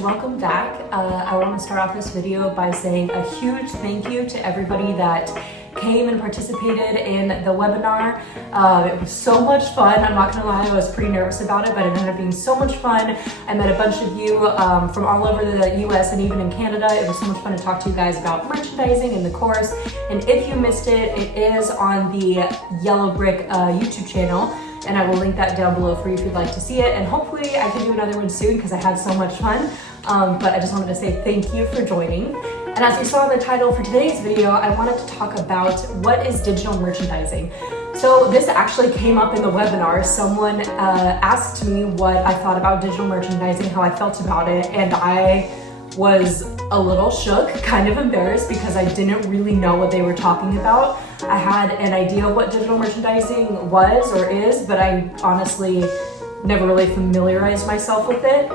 welcome back. I want to start off this video by saying a huge thank you to everybody that came and participated in the webinar. It was so much fun. I'm not gonna lie, I was pretty nervous about it, but it ended up being so much fun. I met a bunch of you from all over the US and even in Canada. It was so much fun to talk to you guys about merchandising in the course. And if you missed it, it is on the Yellow Brick YouTube channel. And I will link that down below for you if you'd like to see it. And hopefully I can do another one soon because I had so much fun. But I just wanted to say thank you for joining. And as you saw in the title for today's video, I wanted to talk about what is digital merchandising. So this actually came up in the webinar. Someone asked me what I thought about digital merchandising, how I felt about it, and I was a little shook, kind of embarrassed because I didn't really know what they were talking about. I had an idea of what digital merchandising was or is, but I honestly never really familiarized myself with it.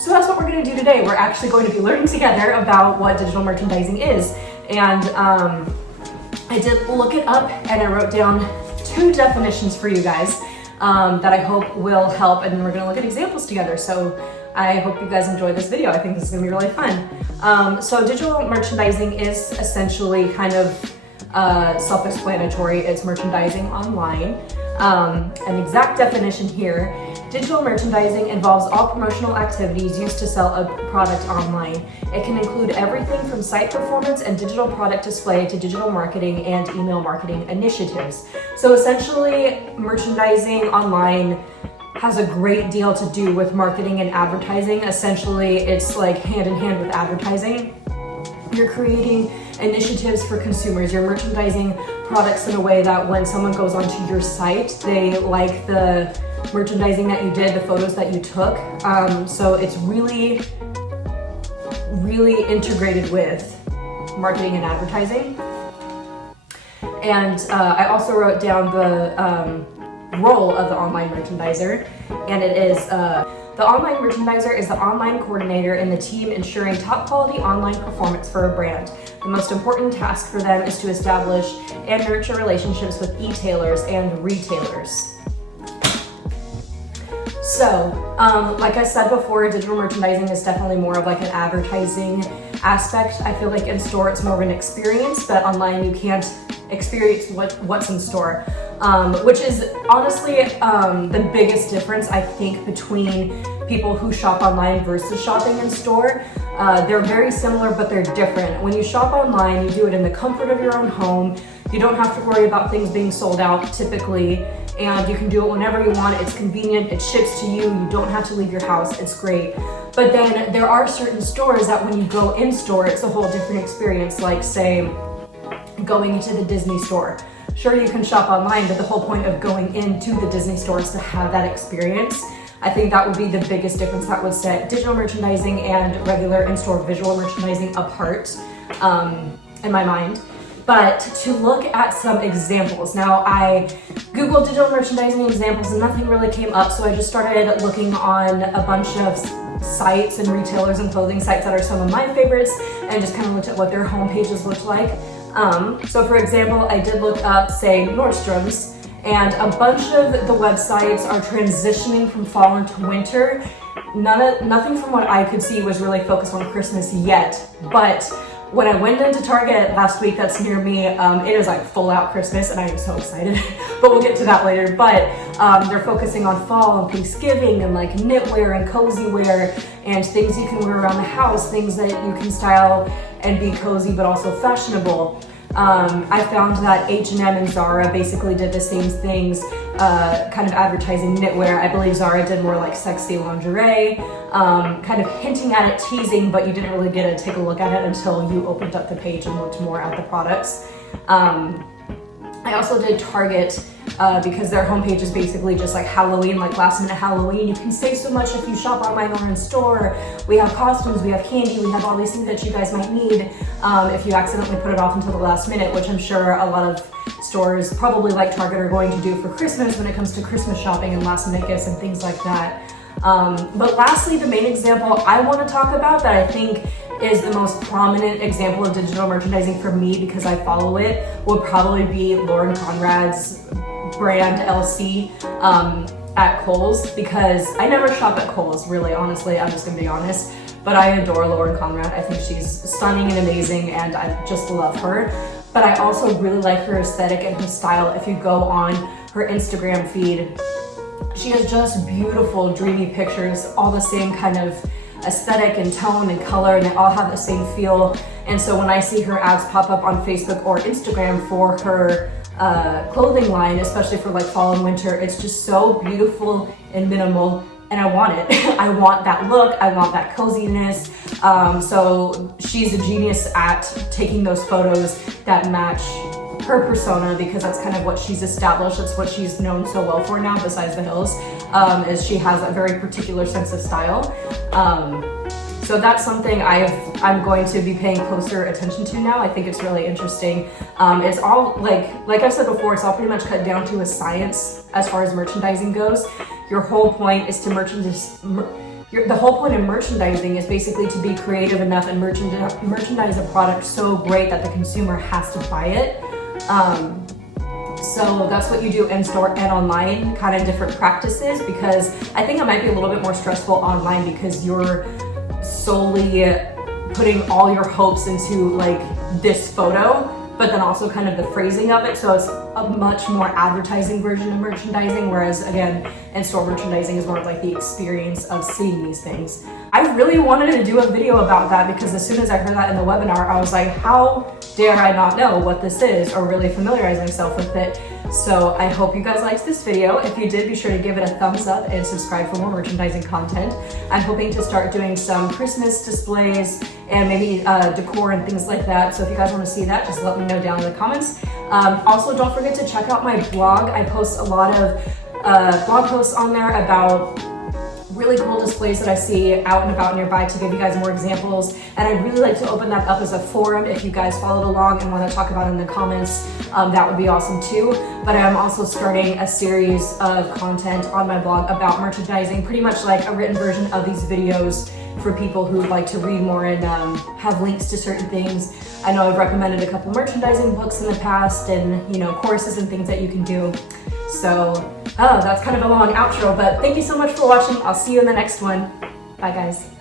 So that's what we're gonna do today. We're actually going to be learning together about what digital merchandising is. And I did look it up and I wrote down 2 definitions for you guys that I hope will help, and we're gonna look at examples together. So I hope you guys enjoy this video. I think this is gonna be really fun. So digital merchandising is essentially kind of self-explanatory. It's merchandising online. An exact definition here: digital merchandising involves all promotional activities used to sell a product online. It can include everything from site performance and digital product display to digital marketing and email marketing initiatives. So essentially, merchandising online has a great deal to do with marketing and advertising. Essentially, it's like hand in hand with advertising. You're creating initiatives for consumers. You're merchandising products in a way that when someone goes onto your site, they like the merchandising that you did, the photos that you took. So it's really, really integrated with marketing and advertising. And I also wrote down the role of the online merchandiser, and it is the online merchandiser is the online coordinator in the team ensuring top quality online performance for a brand. The most important task for them is to establish and nurture relationships with e-tailers and retailers. So, like I said before, digital merchandising is definitely more of like an advertising aspect. I feel like in store it's more of an experience, but online you can't experience what's in store. Which is honestly the biggest difference, I think, between people who shop online versus shopping in store. They're very similar, but they're different. When you shop online, you do it in the comfort of your own home. You don't have to worry about things being sold out typically, and you can do it whenever you want. It's convenient, it ships to you, you don't have to leave your house, it's great. But then there are certain stores that when you go in store, it's a whole different experience, like say, going into the Disney store. Sure, you can shop online, but the whole point of going into the Disney store is to have that experience. I think that would be the biggest difference that would set digital merchandising and regular in-store visual merchandising apart in my mind. But to look at some examples. Now, I Googled digital merchandising examples and nothing really came up, so I just started looking on a bunch of sites and retailers and clothing sites that are some of my favorites and just kind of looked at what their home pages looked like. So for example, I did look up, say, Nordstrom's, and a bunch of the websites are transitioning from fall into winter. Nothing from what I could see was really focused on Christmas yet, but when I went into Target last week that's near me, it is like full out Christmas and I am so excited, but we'll get to that later. But they're focusing on fall and Thanksgiving and like knitwear and cozy wear and things you can wear around the house, things that you can style and be cozy but also fashionable. I found that H&M and Zara basically did the same things, kind of advertising knitwear. I believe Zara did more like sexy lingerie, kind of hinting at it, teasing, but you didn't really get to take a look at it until you opened up the page and looked more at the products. I also did Target because their homepage is basically just like Halloween, like last minute Halloween. You can save so much if you shop online or in store. We have costumes, we have candy, we have all these things that you guys might need if you accidentally put it off until the last minute, which I'm sure a lot of stores probably like Target are going to do for Christmas when it comes to Christmas shopping and last minute gifts and things like that. But lastly, the main example I want to talk about that I think is the most prominent example of digital merchandising for me because I follow it would probably be Lauren Conrad's brand LC. at Kohl's, because I never shop at Kohl's, really, honestly, I'm just gonna be honest. But I adore Lauren Conrad. I think she's stunning and amazing, and I just love her. But I also really like her aesthetic and her style. If you go on her Instagram feed, she has just beautiful, dreamy pictures, all the same kind of aesthetic and tone and color, and they all have the same feel. And so when I see her ads pop up on Facebook or Instagram for her clothing line, especially for like fall and winter, it's just so beautiful and minimal, and I want it. I want that look, I want that coziness. So she's a genius at taking those photos that match her persona, because that's kind of what she's established. That's what she's known so well for now, besides the hills, is she has a very particular sense of style. So that's something I'm going to be paying closer attention to now. I think it's really interesting. It's all, like I said before, it's all pretty much cut down to a science as far as merchandising goes. Your whole point is to the whole point of merchandising is basically to be creative enough and merchandise a product so great that the consumer has to buy it. So that's what you do in store and online, kind of different practices, because I think it might be a little bit more stressful online because you're solely putting all your hopes into like this photo, but then also kind of the phrasing of it. So it's a much more advertising version of merchandising, whereas again, in-store merchandising is more of like the experience of seeing these things. I really wanted to do a video about that, because as soon as I heard that in the webinar, I was like, how dare I not know what this is or really familiarize myself with it. So I hope you guys liked this video. If you did, be sure to give it a thumbs up and subscribe for more merchandising content. I'm hoping to start doing some Christmas displays and maybe decor and things like that. So if you guys want to see that, just let me know down in the comments. Also, don't forget to check out my blog. I post a lot of blog posts on there about really cool displays that I see out and about nearby to give you guys more examples. And I'd really like to open that up as a forum. If you guys followed along and want to talk about it in the comments, that would be awesome too. But I'm also starting a series of content on my blog about merchandising, pretty much like a written version of these videos for people who like to read more and have links to certain things. I know I've recommended a couple merchandising books in the past, and courses and things that you can do. So that's kind of a long outro, but thank you so much for watching. I'll see you in the next one. Bye guys.